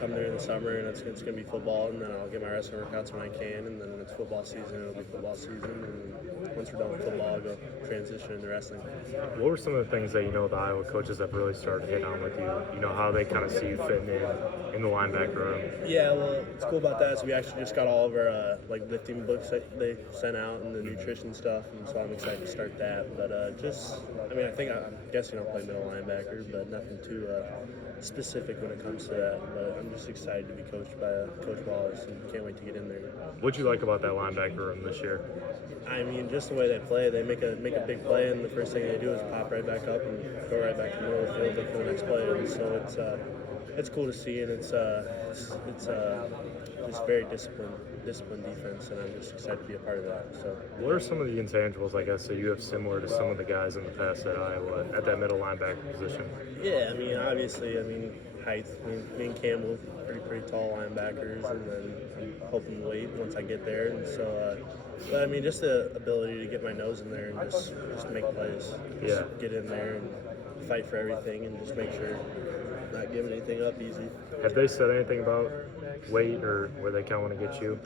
come there in the summer, and it's going to be football, and then I'll get my wrestling workouts when I can, and then when it's football season, it'll be football season, and once we're done with football, I'll go transition into wrestling. What were some of the things that the Iowa coaches have really started to hit on with you? How they kind of see you fitting in the linebacker room. Yeah, well, what's cool about that is we actually just got all of our lifting books that they sent out and the nutrition stuff, and so I'm excited to start that. But I'm guessing I'll play middle linebacker, but nothing too specific when it comes to that. But I'm just excited to be coached by Coach Wallace and can't wait to get in there. What'd you like about that linebacker room this year? I mean, just the way they play. They make a big play, and the first thing they do is pop right back up and go right back to the middle of the field for the next play. And so it's cool to see, and it's just very disciplined defense, and I'm just excited to be a part of that. So, what are some of the intangibles, I guess, that you have similar to some of the guys in the past at Iowa at that middle linebacker position? Yeah, I mean, obviously, height. Me and Cam will pretty tall linebackers, and then I'm hoping weight once I get there. And so, but I mean, just the ability to get my nose in there and just make plays. Just get in there and fight for everything, and just make sure not giving anything up easy. Have they said anything about weight or where they kind of want to get you?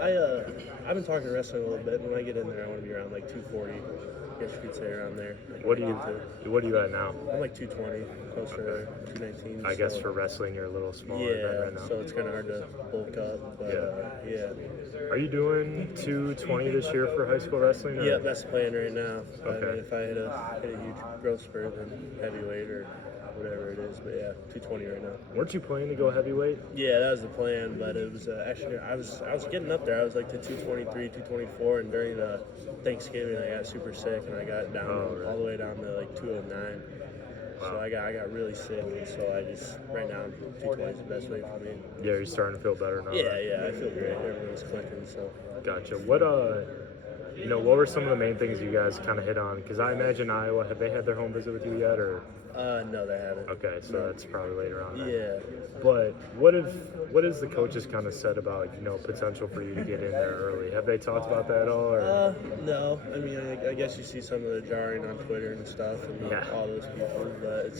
I've been talking to wrestling a little bit. When I get in there, I want to be around 240. I guess you could say around there. What are you at now? I'm 220, close to 219. I guess for wrestling, you're a little smaller than right now. So it's kind of hard to bulk up. But Are you doing 220 this year for high school wrestling? Yeah, that's the plan right now. Okay. I mean, if I hit a huge growth spurt, then heavyweight or whatever it is, but 220 right now. Weren't you planning to go heavyweight? Yeah, that was the plan, but it was actually I was getting up there. I was to 223, 224, and during Thanksgiving I got super sick and I got down all the way down to 209. Wow. So I got really sick, and so I just right now 220 is the best way for me. Yeah, you're starting to feel better now. Yeah, I feel great. Everyone's clicking. So. Gotcha. What what were some of the main things you guys kind of hit on? Because I imagine Iowa, have they had their home visit with you yet, or? No, they haven't. Okay, so that's probably later on. Yeah. But what has the coaches kind of said about potential for you to get in there early? Have they talked about that at all? Or? No. I mean, I guess you see some of the jarring on Twitter and stuff, and all those people, but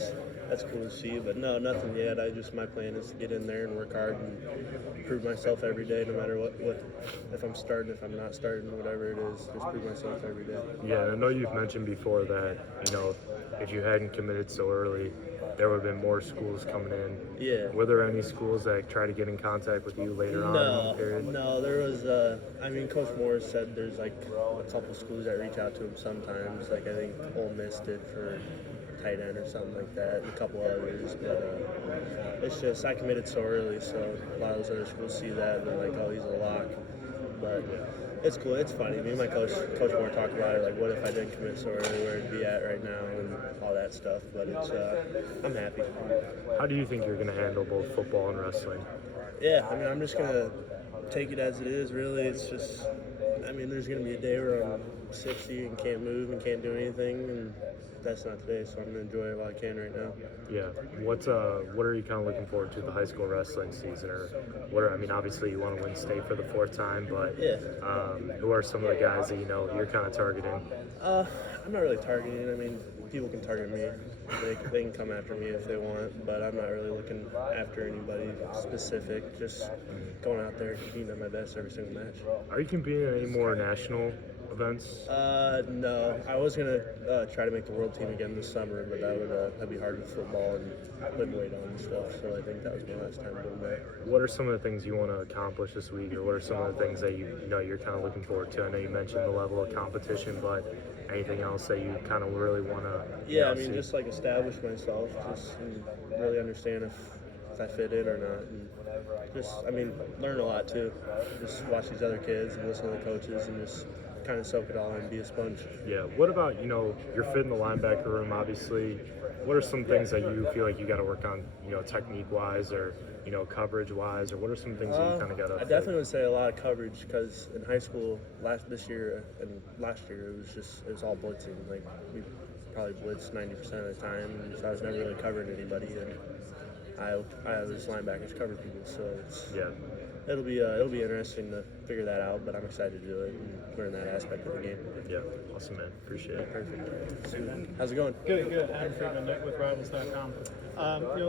that's cool to see. But no, nothing yet. My plan is to get in there and work hard and prove myself every day, no matter what if I'm starting, if I'm not starting, whatever it is, just prove myself every day. Yeah, I know you've mentioned before that if you hadn't committed so early, there would have been more schools coming in. Yeah. Were there any schools that try to get in contact with you later on in the period? No, there was. Coach Morris said there's a couple schools that reach out to him sometimes. I think Ole Miss did for tight end or something like that, and a couple others. But it's just I committed so early, so a lot of those other schools see that and they're like, oh, he's a lock. But it's cool. It's funny. Me and my coach Moore talked about it, what if I didn't commit so early, where it'd be at right now, and all that stuff. But it's I'm happy. How do you think you're going to handle both football and wrestling? Yeah, I'm just going to take it as it is, really. It's just, there's going to be a day where I'm 60 and can't move and can't do anything, and that's not today, so I'm going to enjoy it while I can right now. Yeah. What are you kind of looking forward to the high school wrestling season? Or obviously you want to win state for the fourth time, but who are some of the guys that you're kind of targeting? I'm not really targeting. People can target me. They can come after me if they want, but I'm not really looking after anybody specific. Just going out there, competing at my best every single match. Are you competing in any more national events? No. I was gonna try to make the world team again this summer, but that'd be hard with football and putting weight on and stuff. So I think that was my last time doing that. What are some of the things you want to accomplish this week, or what are some of the things that you're kind of looking forward to? I know you mentioned the level of competition, but anything else that you kind of really want to? See? Just establish myself, and really understand if I fit in or not, and just learn a lot too. Just watch these other kids and listen to the coaches and just kind of soak it all in and be a sponge. Yeah. What about, you're fit in the linebacker room, obviously. What are some things that you feel like you got to work on, technique-wise or, coverage-wise, or what are some things that you kind of got to? I definitely would say a lot of coverage, because in high school this year and last year it was all blitzing. We probably blitzed 90% of the time, and so I was never really covering anybody. And Iowa's linebackers cover people, so Yeah. it'll be interesting to figure that out. But I'm excited to do it and learn that aspect of the game. Yeah. Awesome, man. Appreciate it. Perfect. How's it going? Good. Adam Friedman with Rivals.com.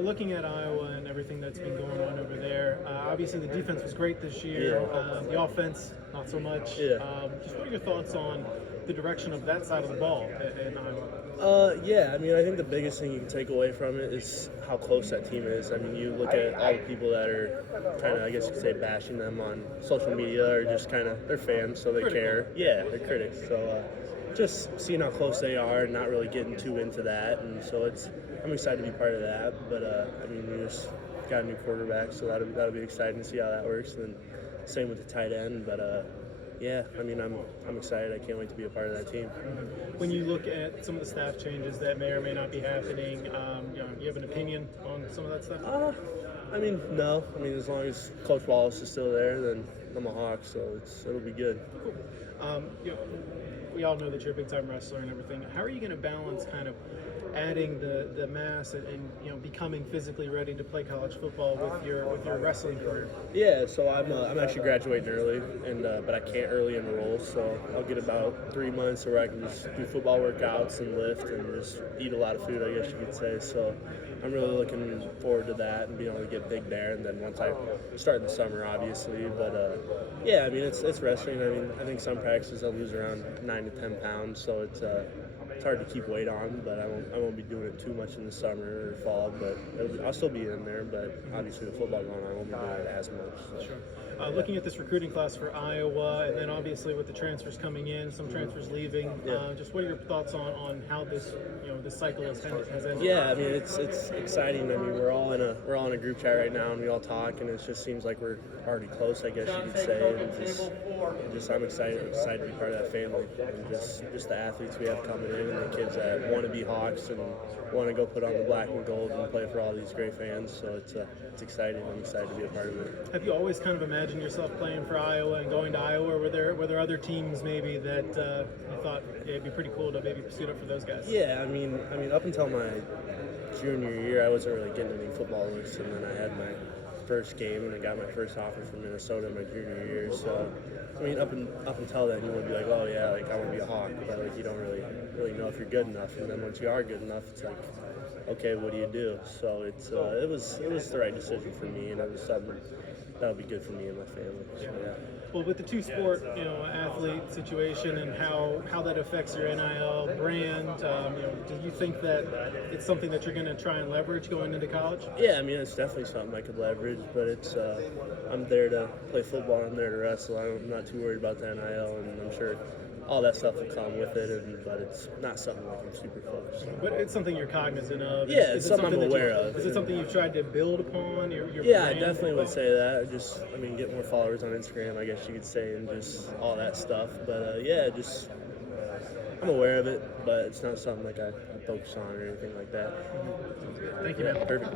Looking at Iowa and everything that's been going on over there, obviously the defense was great this year. Yeah. The offense, not so much. Yeah. Just what are your thoughts on the direction of that side of the ball in Iowa? Yeah, I mean, I think the biggest thing you can take away from it is how close that team is. I mean, you look at all the people that are kind of, I guess you could say, bashing them on social media, or just kind of, they're fans, so they care. Yeah, they're critics. So just seeing how close they are and not really getting too into that. And so I'm excited to be part of that. But, I mean, we just got a new quarterback, so that'll be exciting to see how that works. And then same with the tight end. But, yeah, I mean, I'm excited. I can't wait to be a part of that team. When you look at some of the staff changes that may or may not be happening, you have an opinion on some of that stuff? I mean, no. I mean, as long as Coach Wallace is still there, then I'm a Hawk, so it'll be good. Cool. We all know that you're a big-time wrestler and everything. How are you going to balance kind of adding the mass and becoming physically ready to play college football with your wrestling career? Yeah, so I'm actually graduating early, and but I can't early enroll, so I'll get about 3 months where I can just do football workouts and lift and just eat a lot of food, I guess you could say. So I'm really looking forward to that and being able to get big there. And then once I start in the summer, obviously, but yeah, I mean it's wrestling. I mean I think some practices I'll lose around 9 to 10 pounds, so it's hard to keep weight on, but I won't be doing it too much in the summer or fall. But I'll still be in there. But obviously, with football going on, I won't be doing it as much. So. Sure. Looking at this recruiting class for Iowa, and then obviously with the transfers coming in, some transfers leaving. Just what are your thoughts on how this this cycle has ended? Yeah, I mean it's exciting. I mean we're all in a group chat right now, and we all talk, and it just seems like we're already close, I guess you could say. And just I'm excited to be part of that family, and just the athletes we have coming in, and the kids that want to be Hawks and want to go put on the black and gold and play for all these great fans. So it's exciting. I'm excited to be a part of it. Have you always kind of imagined yourself playing for Iowa and going to Iowa, or were there other teams maybe that you thought it'd be pretty cool to maybe suit up for those guys? Yeah, I mean up until my junior year, I wasn't really getting any football looks, and then I had my first game and I got my first offer from Minnesota my junior year. So I mean up until then you would be like, oh yeah, like I want to be a Hawk, but like you don't really know if you're good enough. And then once you are good enough, it's like, okay, what do you do? So it was the right decision for me, and it was something that'll be good for me and my family. So, yeah. Well, with the two-sport, athlete situation and how that affects your NIL brand, do you think that it's something that you're going to try and leverage going into college? Yeah, I mean, it's definitely something I could leverage, but it's I'm there to play football. I'm there to wrestle. I'm not too worried about the NIL, and I'm sure all that stuff will come with it, but it's not something like I'm super focused on. But it's something you're cognizant of. Yeah, it's something I'm aware of. Is it something you've tried to build upon? Your yeah, brand? I definitely would say that. Get more followers on Instagram, I guess you could say, and just all that stuff. But I'm aware of it, but it's not something like I focus on or anything like that. Thank you, man. Perfect.